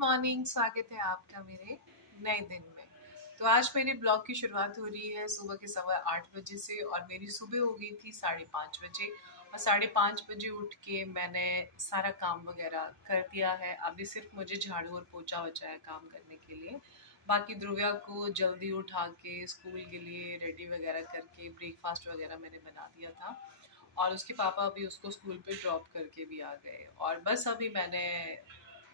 Morning, स्वागत है आपका मेरे नए दिन में। तो आज मेरे ब्लॉग की शुरुआत हो रही है सुबह के 8:15 बजे से और मेरी सुबह हो गई थी 5:30 बजे और 5:30 बजे उठ के मैंने सारा काम वगैरह कर दिया है। अभी सिर्फ मुझे झाड़ू और पोछा बचा है काम करने के लिए। बाकी ध्रुव्या को जल्दी उठा के स्कूल के लिए रेडी वगैरह करके ब्रेकफास्ट वगैरह मैंने बना दिया था और उसके पापा अभी उसको स्कूल पे ड्रॉप करके भी आ गए और बस अभी मैंने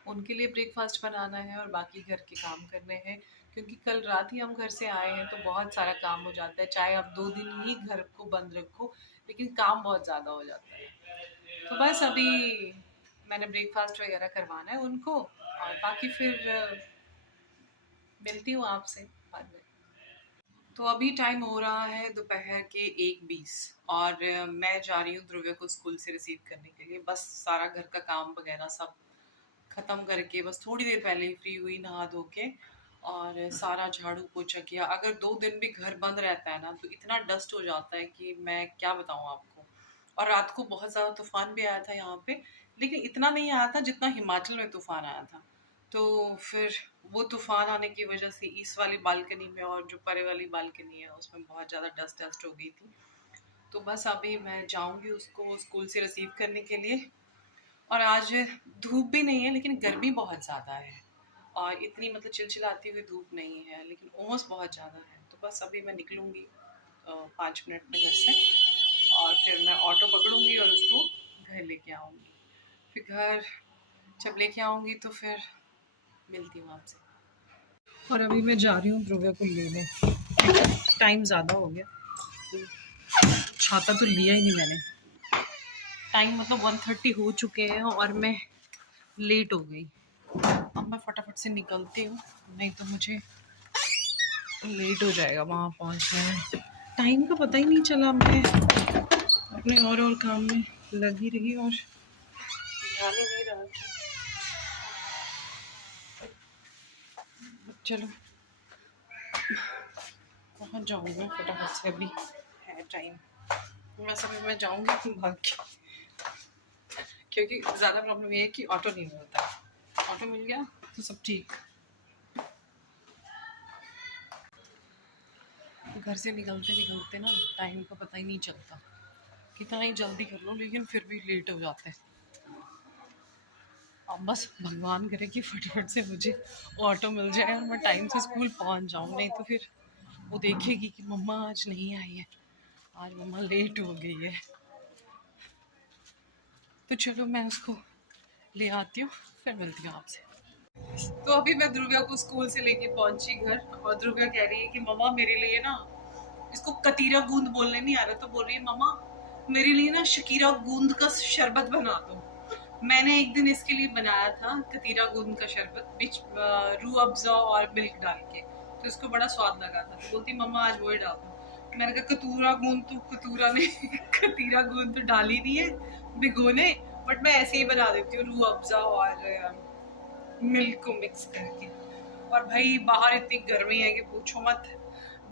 उनके लिए ब्रेकफास्ट बनाना है और बाकी घर के काम करने हैं क्योंकि कल रात ही हम घर से आए हैं तो बहुत सारा काम हो जाता है। चाहे आप 2 दिन ही घर को बंद रखो लेकिन काम बहुत ज़्यादा हो जाता है। तो बस अभी मैंने ब्रेकफास्ट वगैरह करवाना है उनको और बाकी फिर मिलती हूँ आपसे बाद में। तो अभी टाइम हो रहा है दोपहर के 1:20 और मैं जा रही हूँ ध्रुव्य को स्कूल से रिसीव करने के लिए। बस सारा घर का काम वगैरह सब खत्म करके बस थोड़ी देर पहले ही फ्री हुई नहा धो के और सारा झाड़ू पोछा किया। अगर 2 दिन भी घर बंद रहता है ना तो इतना डस्ट हो जाता है कि मैं क्या बताऊँ आपको। और रात को बहुत ज़्यादा तूफान भी आया था यहाँ पे, लेकिन इतना नहीं आया था जितना हिमाचल में तूफान आया था। तो फिर वो तूफान आने की वजह से इस वाली बालकनी में और जो परे वाली बालकनी है उसमें बहुत ज़्यादा डस्ट डस्ट हो गई थी। तो बस अभी मैं जाऊंगी उसको स्कूल से रिसीव करने के लिए। और आज धूप भी नहीं है लेकिन गर्मी बहुत ज़्यादा है और इतनी मतलब चिलचिलाती हुई धूप नहीं है लेकिन उमस बहुत ज़्यादा है। तो बस अभी मैं निकलूँगी 5 मिनट में घर से और फिर मैं ऑटो पकड़ूँगी और उसको घर लेके आऊँगी। फिर घर जब लेके आऊँगी तो फिर मिलती हूँ आपसे। और अभी मैं जा रही हूँ ध्रुव्या को लेने, टाइम ज़्यादा हो गया। छाता तो लिया ही नहीं मैंने, टाइम मतलब 1:30 हो चुके हैं और मैं लेट हो गई। अब मैं फटाफट से निकलती हूँ नहीं तो मुझे लेट हो जाएगा वहाँ पहुँचने में। टाइम का पता ही नहीं चला, मैं अपने और काम में लगी रही और ध्यान ही नहीं रहा कि चलो पहुँच जाऊँगी मैं फटाफट से। अभी है टाइम, वैसे भी मैं जाऊँगी भाग के क्योंकि ज़्यादा प्रॉब्लम ये है कि ऑटो नहीं मिलता है। ऑटो मिल गया तो सब ठीक। घर से निकलते निकलते ना टाइम का पता ही नहीं चलता, कितना ही जल्दी कर लो लेकिन फिर भी लेट हो जाते हैं। अब बस भगवान करे कि फटाफट से मुझे ऑटो मिल जाए और मैं टाइम से स्कूल पहुंच जाऊं, नहीं तो फिर वो देखेगी कि मम्मा आज नहीं आई है, आज मम्मा लेट हो गई है। तो चलो मैं उसको ले आती हूँ फिर मिलती हूँ आपसे। तो अभी मैं ध्रुव्या को स्कूल से लेके पहुंची घर और ध्रुव्या कह रही है कि मम्मा मेरे लिए ना, इसको कतीरा गूंद बोलने नहीं आ रहा तो बोल रही है मम्मा मेरे लिए ना शकीरा गूंद का शरबत बना दो। मैंने एक दिन इसके लिए बनाया था कतीरा गूंद का शरबत, बीच रूह अफ़ज़ा और मिल्क डाल के, तो इसको बड़ा स्वाद लगा था। तो बोलती मम्मा आज वही डाल दो। मैंने कहा कतूरा गूंद तो कतूरा ने कतीरा गूंद तो डाली नहीं है भिगोने, बट मैं ऐसे ही बना देती हूँ रूह अफ़ज़ा और मिल्क को मिक्स करके। और भाई बाहर इतनी गर्मी है कि पूछो मत,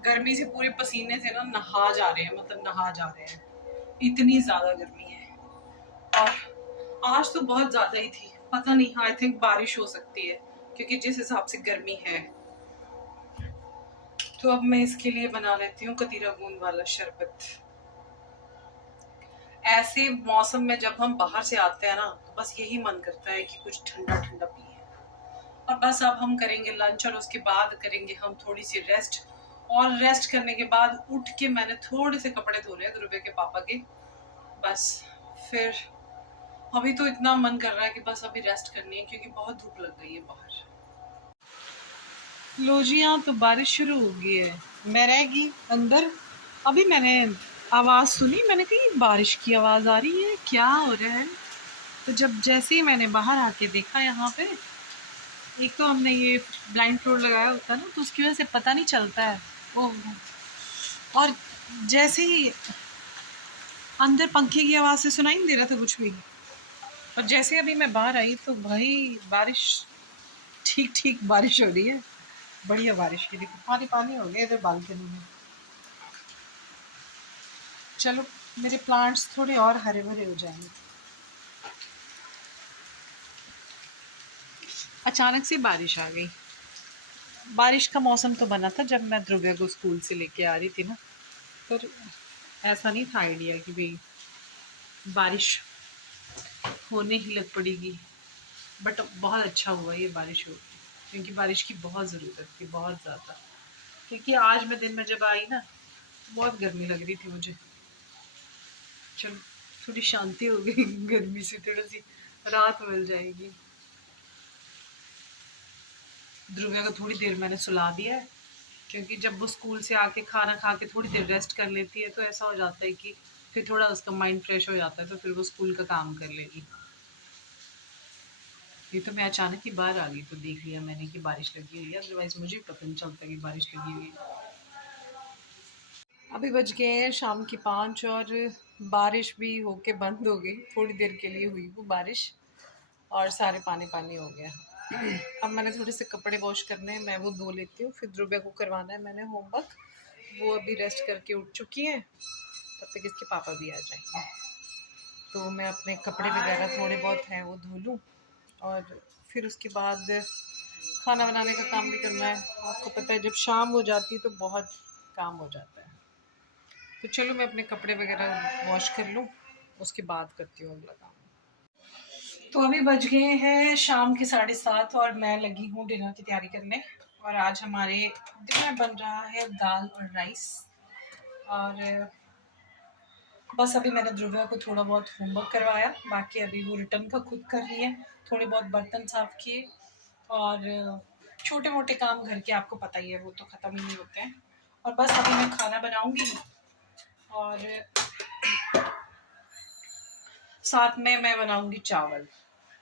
गर्मी से पूरे पसीने से ना नहा जा रहे हैं, मतलब नहा जा रहे हैं, इतनी ज्यादा गर्मी है। और आज तो बहुत ज्यादा ही थी, पता नहीं, आई थिंक बारिश हो सकती है क्योंकि जिस हिसाब से गर्मी है। तो अब मैं इसके लिए बना लेती हूँ कतीरा गूंद वाला शरबत। ऐसे मौसम में जब हम बाहर से आते हैं ना तो बस यही मन करता है कि कुछ ठंडा ठंडा पिए। और बस अब हम करेंगे लंच और उसके बाद करेंगे हम थोड़ी सी रेस्ट। और रेस्ट करने के बाद उठ के मैंने थोड़े से कपड़े धोले हैं ध्रुव्य के पापा के, बस फिर अभी तो इतना मन कर रहा है कि बस अभी रेस्ट करनी है क्योंकि बहुत धूप लग गई है बाहर। लो जी, यहाँ तो बारिश शुरू हो गई है, मैं रह गई अंदर। अभी मैंने आवाज़ सुनी, मैंने कही बारिश की आवाज़ आ रही है, क्या हो रहा है। तो जब जैसे ही मैंने बाहर आके देखा, यहाँ पे एक तो हमने ये ब्लाइंड फ्लोर लगाया होता है ना तो उसकी वजह से पता नहीं चलता है। ओह, और जैसे ही अंदर पंखे की आवाज़ से सुनाई नहीं दे रहा था कुछ भी, और जैसे अभी मैं बाहर आई तो भाई बारिश, ठीक ठीक बारिश हो रही है, बढ़िया बारिश की। देखो पानी पानी हो गया इधर बालकनी में। चलो मेरे प्लांट्स थोड़े और हरे भरे हो जाएंगे। अचानक से बारिश आ गई। बारिश का मौसम तो बना था जब मैं ध्रुव्या को स्कूल से लेके आ रही थी ना, पर ऐसा नहीं था आइडिया कि भाई बारिश होने ही लग पड़ेगी। बट बहुत अच्छा हुआ ये बारिश हो गई, क्योंकि बारिश की बहुत ज़रूरत थी, बहुत ज़्यादा। क्योंकि आज मैं दिन में जब आई ना, बहुत गर्मी लग रही थी मुझे। चलो थोड़ी शांति हो गई गर्मी से, थोड़ी सी राहत मिल जाएगी। ध्रुव्या को थोड़ी देर मैंने सुला दिया है, क्योंकि जब वो स्कूल से आके खाना खा के थोड़ी देर रेस्ट कर लेती है तो ऐसा हो जाता है कि फिर थोड़ा उसका माइंड फ्रेश हो जाता है, तो फिर वो स्कूल का काम कर लेगी। ये तो मैं अचानक ही बाहर आ गई तो देख लिया मैंने कि बारिश लगी हुई है, अदरवाइज मुझे भी पता नहीं चलता कि बारिश लगी हुई है। अभी बज गए हैं शाम की 5 और बारिश भी होके बंद हो गई। थोड़ी देर के लिए हुई वो बारिश और सारे पानी पानी हो गया। अब मैंने थोड़े से कपड़े वॉश करने हैं, मैं वो धो लेती हूँ। फिर ध्रुव्या को करवाना है मैंने होमवर्क, वो अभी रेस्ट करके उठ चुकी है, तब तक इसके पापा भी आ जाएंगे। तो मैं अपने कपड़े वगैरह थोड़े बहुत हैं वो धो लूँ, और फिर उसके बाद खाना बनाने का काम भी करना है। आपको पता है जब शाम हो जाती है तो बहुत काम हो जाता है। तो चलो मैं अपने कपड़े वगैरह वॉश कर लूँ, उसके बाद करती हूँ अगला काम। तो अभी बज गए हैं शाम के 7:30 और मैं लगी हूँ डिनर की तैयारी करने। और आज हमारे डिनर बन रहा है दाल और राइस। और बस अभी मैंने ध्रुव्या को थोड़ा बहुत होमवर्क करवाया, बाकी अभी वो रिटर्न का खुद कर रही है। थोड़े बहुत बर्तन साफ किए और छोटे मोटे काम घर के, आपको पता ही है वो तो ख़त्म ही नहीं होते हैं। और बस अभी मैं खाना बनाऊंगी और साथ में मैं बनाऊंगी चावल,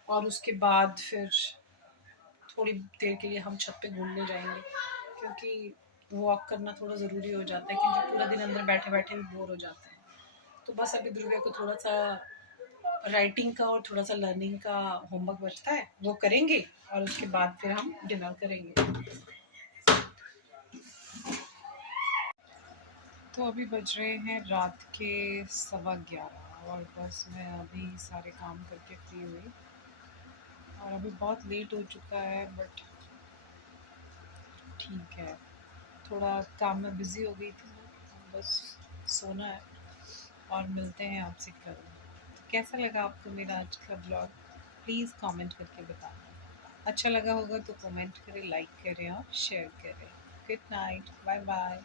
और उसके बाद फिर थोड़ी देर के लिए हम छत पे घूमने जाएंगे, क्योंकि वॉक करना थोड़ा ज़रूरी हो जाता है, क्योंकि पूरा दिन अंदर बैठे बैठे भी बोर हो जाते हैं। तो बस अभी ध्रुव्या को थोड़ा सा राइटिंग का और थोड़ा सा लर्निंग का होमवर्क बचता है, वो करेंगे और उसके बाद फिर हम डिनर करेंगे। तो अभी बज रहे हैं रात के 11:15 और बस मैं अभी सारे काम करके फ्री हुई। और अभी बहुत लेट हो चुका है, बट ठीक है, थोड़ा काम में बिज़ी हो गई थी, बस सोना है। और मिलते हैं आपसे कल। तो कैसा लगा आपको मेरा आज का ब्लॉग, प्लीज़ कमेंट करके बताना। अच्छा लगा होगा तो कमेंट करें, लाइक करें और शेयर करें। Good night, bye bye.